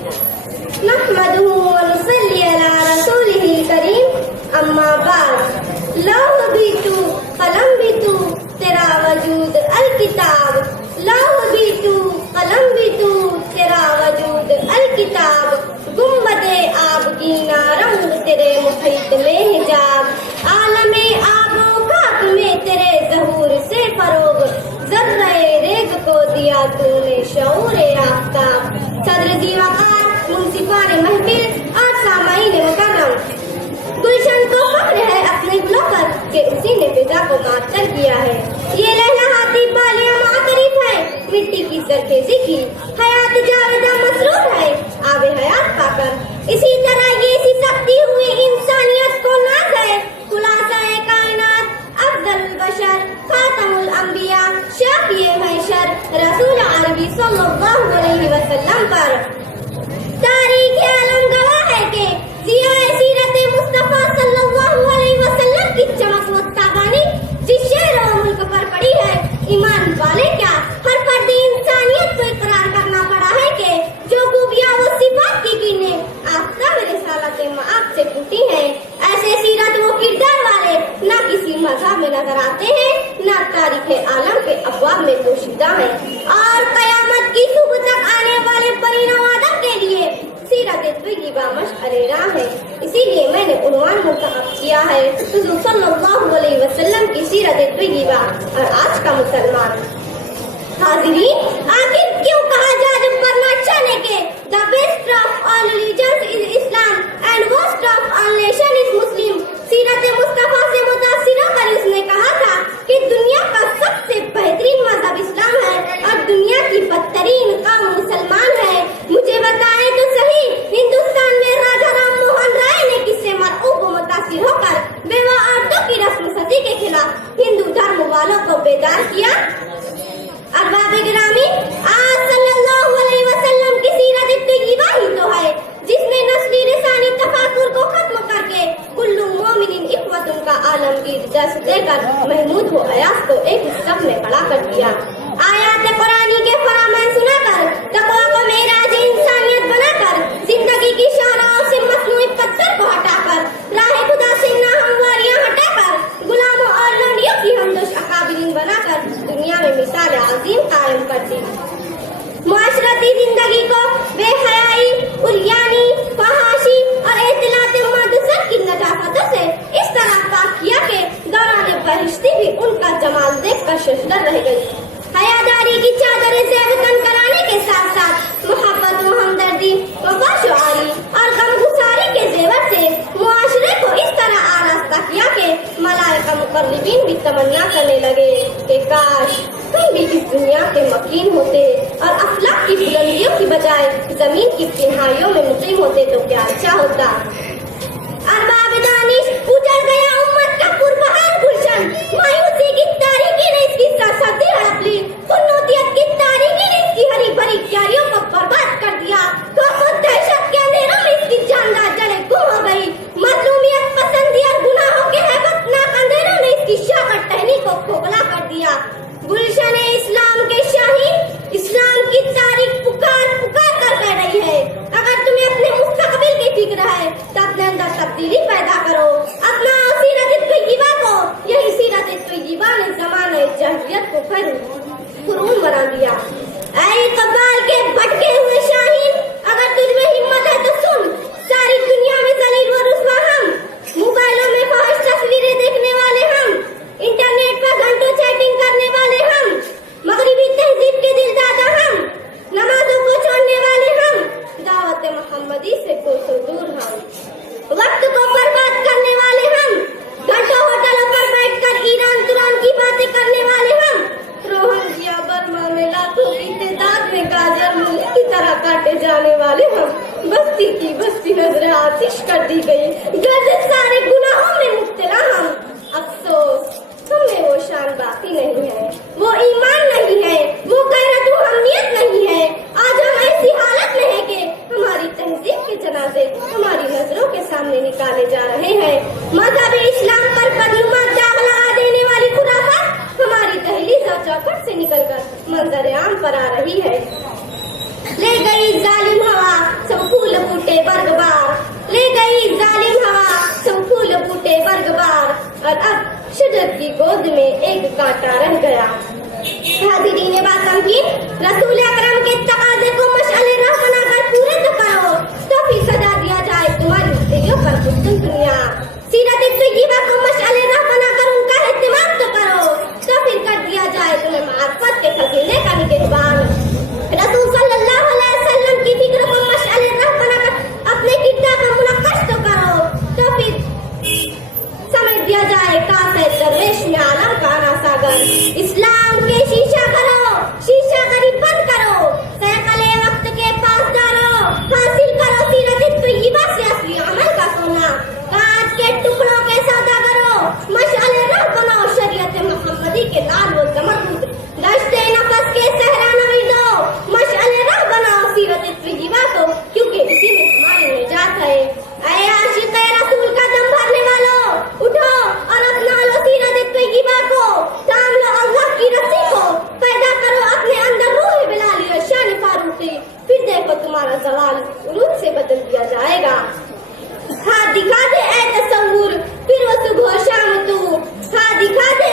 نحمده ونصلي على رسوله الكريم اما بعد لوح بھی تو قلم بھی تو تیرا وجود الکتاب لوح بھی تو قلم بھی تو تیرا وجود الکتاب گنبد آب گینا رنگ تیرے محیط میں حجاب عالم آب و خاک میں تیرے ظہور سے فروغ ذرہ ریگ کو دیا تو نے شعور آفتاب صدر ذی وقار منصفان محفل اور سامعین مکرم گلشن کو فخر ہے اپنے گلوں پر کہ اسی نے فضا کو معطر کیا ہے یہ لہلہاتی بالیاں معترف ہے مٹی کی سرخیزی کی حیات جاویدہ مسرور ہے آب حیات پا کر اسی طرح یہ سکتی ہوئی انسانیت کو ناز ہے خلاصہ کائنات افضل البشر خاتم الانبیاء شافی محشر رسول عربی صلی اللہ علیہ وسلم پر تاریخ عالم گواہ ہے کہ ضیاء سیرت مصطفیٰ صلی اللہ علیہ وسلم کی چمک و تابانی جس شہر و ملک پر پڑی ہے ایمان والے کیا ہر فرد انسانیت کو اقرار کرنا پڑا ہے کہ جو خوبیاں و صفات کی گنے آفتاب رسالت معاف سے ٹوٹی ہیں ایسے سیرت و کردار والے نہ کسی مذہب میں نظر آتے ہیں نہ تاریخ عالم کے ابواب میں پوشیدہ ہیں اور قیامت کی صبح تک آنے والے پرینہ آدم کے لیے سیرت طیبہ مشعل راہ ہے اسی لیے میں نے عنوان منتخب کیا ہے حضور صلی اللہ علیہ وسلم کی سیرت طیبہ اور آج کا مسلمان حاضرین آخر کیوں کہا جاجب پرنا چاہنے کے the best of all religions is Islam and worst of all nation is Muslim سیرت مصطفیٰ سے متاثر ہو کر اس نے کہا تھا کہ دنیا کا سب سے بہترین مذہب اسلام ہے اور دنیا کی بدترین قوم مسلمان ہے مجھے بتائیں تو صحیح ہندوستان میں راجا رام موہن رائے نے کس سے مرعوب و متاثر ہو کر بیوہ عورتوں کی رسم ستی کے خلاف ہندو دھرم والوں کو بیدار کیا ارباب گرامی آج صلی اللہ علیہ وسلم کی سیرت طیبہ ہی تو ہے جس نے نسلی رسانی تفاکر کو ختم کر کے کل مومن اخوۃ کا عالمگیر دست دے کر محمود و ایاس کو ایک صف میں کھڑا کر دیا آیات قرآنی کے فرمان سنا کر تقویٰ کو معراج انسانیت بنا کر زندگی کی شاہراہوں سے مصنوعی پتھر کو ہٹا کر راہ خدا سے ناہمواریاں ہٹا کر غلاموں اور لونڈیوں کی ہمدوش اکابرین بنا کر دنیا میں مثال عظیم قائم کر دی معاشرتی زندگی کو بے حیائی عریانی فحاشی اور اطلاعات مادوسر کی نجافتوں سے اس طرح پاک کیا کہ دوران بہشتی بھی ان کا جمال دیکھ کر ششدر رہ گئی حیاداری کی چادر زیب تن کرانے کے ساتھ ساتھ محبت و ہمدردی وفا شعاری اور غمگساری کے زیور سے معاشرے کو اس طرح آراستہ کیا کہ ملائکہ مقربین بھی تمنا کرنے لگے کہ کاش تم بھی اس دنیا کے مکین ہوتے اور افلاک کی بلندیوں کی بجائے زمین کی تنہائیوں میں مقیم ہوتے تو کیا اچھا ہوتا ارباب دانش اجڑ گیا امت کا پربہار گلشن مایوسی کی تاریکی نے اس کی سرسبزی ہڑپ لی خنوتیت کی تاریکی نے اس کی ہری بھری کیاریوں کو برباد کر دیا خوف و دہشت کے اندھیروں میں اس کی جاندار جڑیں گم ہو گئی مظلومیت پسندی اور گناہوں کے ہیبتناک اندھیروں نے اس کی شاخ ٹہنی کو کھوکھلا کر دیا گلشن اسلام کے شاہین اسلام کی تاریخ پکار پکار کر کہہ رہی ہے اگر تمہیں اپنے مستقبل کی فکر ہے تو اپنے اندر تبدیلی پیدا کرو اپنا سیرت طیبہ کو یہی سیرت طیبہ نے زمانہ جاہلیت کو قرون بنا دیا اے قبال کے بھٹکے ہوئے شاہین اگر تجھ میں ہمت ہے تو سن ساری دنیا میں ذلیل و رسوا ہم موبائلوں میں فحش تصویریں دیکھنے والے ہم انٹرنیٹ پر گھنٹوں چیٹنگ کرنے والے ہم مغربی تہذیب کے دل دادا ہم نمازوں کو چھوڑنے والے ہم دعوت محمدی سے کوسوں دور ہم وقت کو برباد کرنے والے ہم گھنٹوں ہوٹلوں پر بیٹھ کر ایران تران کی باتیں کرنے والے ہم روہنگیا برما میں لاکھوں کی تعداد میں گاجر مولی کی طرح کاٹے جانے والے ہم بستی کی بستی نظر آتش کر دی گئی گرد سارے گناہوں میں مبتلا ہم افسوس ہمیں وہ شان باقی نہیں ہے وہ ایمان نہیں ہے وہ غیرت و حمیت نہیں ہے آج ہم ایسی حالت میں ہیں کہ ہماری تہذیب کے جنازے ہماری نظروں کے سامنے نکالے جا رہے ہیں مذہب اسلام پر بدنما داغ لگا دینے والی خرافات ہماری دہلیز اور چوکھٹ سے نکل کر منظر عام پر آ رہی ہے لے گئی ظالم ہوا پر اب شجر کی گود میں ایک کانٹا رہ گیا۔ حاضرین باکرام کی رسول اکرم کے تقاضے کو مشعل راہ بنا کر پورے تو کرو، تو پھر سجا دیا جائے تمہاری زندگیوں پر حسن دنیا۔ سیرت طیبہ کو مشعل راہ بنا کر ان کا اہتمام تو کرو، تو پھر کر دیا جائے تمہیں معرفت کے خزینے کا نگہبان۔ رسول صلی اللہ علیہ وسلم کی فکر کو مشعل راہ بنا کر اپنے کردار کا منعکس تو کرو، تو پھر سمجھ دیا جائے کاسے درویش میں عالم کا نا ساگر۔ اسلام کے شیشہ کرو، شیشہ غریب بند کرو، سیقلے وقت کے پاس ڈالو، حاصل کرو سیرت طیبہ سے اصلی عمل کا سونا۔ کانچ کے ٹکڑوں کے سودا کرو، مشعل راہ بناؤ شریعت محمدی کے لال و زمرد۔ دشتے نفس کے صحرا نوی دو، مشعل راہ بناؤ سیرت طیبہ کو، کیونکہ اسی میں تمہاری نجات ہے۔ اے عاشق رسول کا دم بھرنے والوں، اٹھو اور اپنا لو سیرت طیبہ کو، تھام لو اللہ کی رسی کو، پیدا کرو اپنے اندر روح بلالی اور شان فاروقی، پھر دیکھو تمہارا زوال عروج سے بدل دیا جائے گا۔ ہاں دکھا دے اے تصور پھر وہ صبح و شام تو، ہاں دکھا دے